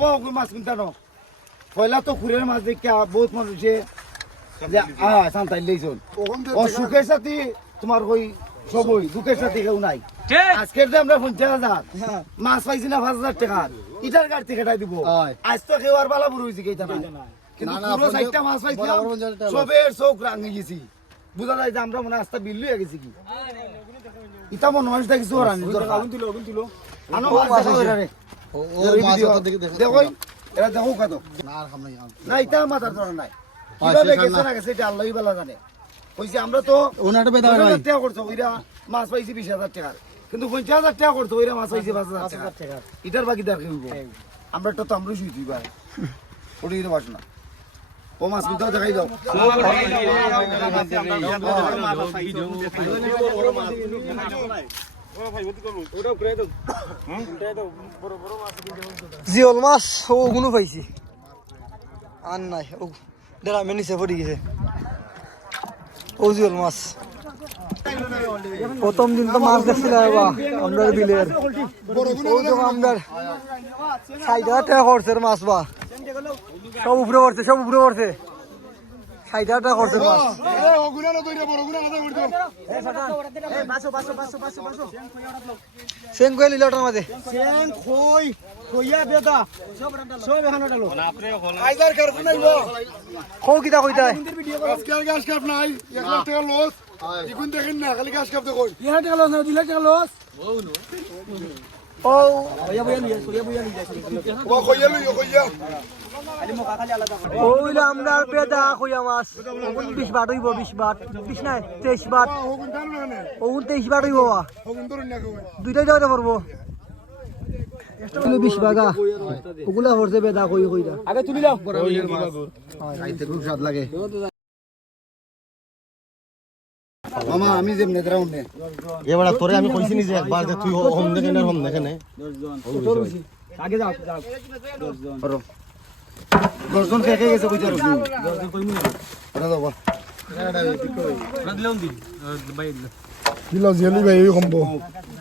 ও মাছ কিনতে পয়লা তো খুরের মাছ দেখে বহুত মানুষে যে সান্তাই লইছন ও সুখের সাথে তোমার ওই সবই দুঃখের সাথে কেউ নাই। আজকের যে আমরা পঞ্চাশ হাজার মাছ পাইছি না পাঁচ হাজার টাকা। ইটার গাড়ি থেকে দিব। আজ তো কেউ আর বালা বুড়ো হয়েছে কেইটা নাই? কিন্তু না, না, পুরো সাইডটা মাছ পাইছিলাম বরাবর পঞ্চাশ টাকা। সবের চোখ রাঙে গেছি। বুঝা যায় যে আমরা মনে আস্তা বিল্লু হয়ে গেছি কি? ইটা মনে হয় কিছু আনো মাছ দেখো এরা দেখো কত না আর খাম নাই খাম। না ইটা মাথার ধরে নাই কীভাবে গেছে না। না গেছে এটা আল্লাহই বেলা জানে কইছে আমরা তো ওনাটা বেদা ভাই হাজার টাকা করছ ওইরা মাছ পাইছি বিশ হাজার টাকার কিন্তু পঞ্চাশ হাজার টাকা করছ ওইরা মাছ পাইছি পাঁচ হাজার টাকা এটার বাকি দেখে আমরা তো আমরা শুইছি ভাই ওটা এটা ও মাছ কিন্তু দেখাই দাও জিওল মাছ ও গুনো পাইছি। আর নাই ও দেখা মেনিছে পড়ে গেছে। ও জিওল মাছ। প্রথম দিন তো মাছ দেখছিল বাবা আমরা বিলের আমরা ষাট হাজার টাকা খরচের মাছ বা সব উপরে পড়ছে সব উপরে পড়ছে ষাট হাজার টাকা খরচের মাছ। সেন কইলি ওটার মাঝে খৌ কিতা কইতাই আজকের গ্যাস কাপ নাই? 1 লাখ টাকা লস ইগুন দেখেন না খালি গ্যাস কাপ দেখুন ও আমরা বেদা কইয়া মাছ বিশ বাট হইব বিশ বিশ নাই তেইশ নে ওগুন তেইশ বাট হইব বা দুইটাই যাওয়াতে পারব। বিশ বাগা ওগুলা হরছে বেদা কই কইরা। খাইতে খুব স্বাদ লাগে। মামা আমি যে নেতরা উঠনে এবারে তোরে আমি কইছি নি যে একবার যে তুই হোম দেখে না হোম দেখে না। দশজন কে কে গেছে কইতে পারবি আরে দাও বা। দিলা জেলি ভাই এই কম্বো।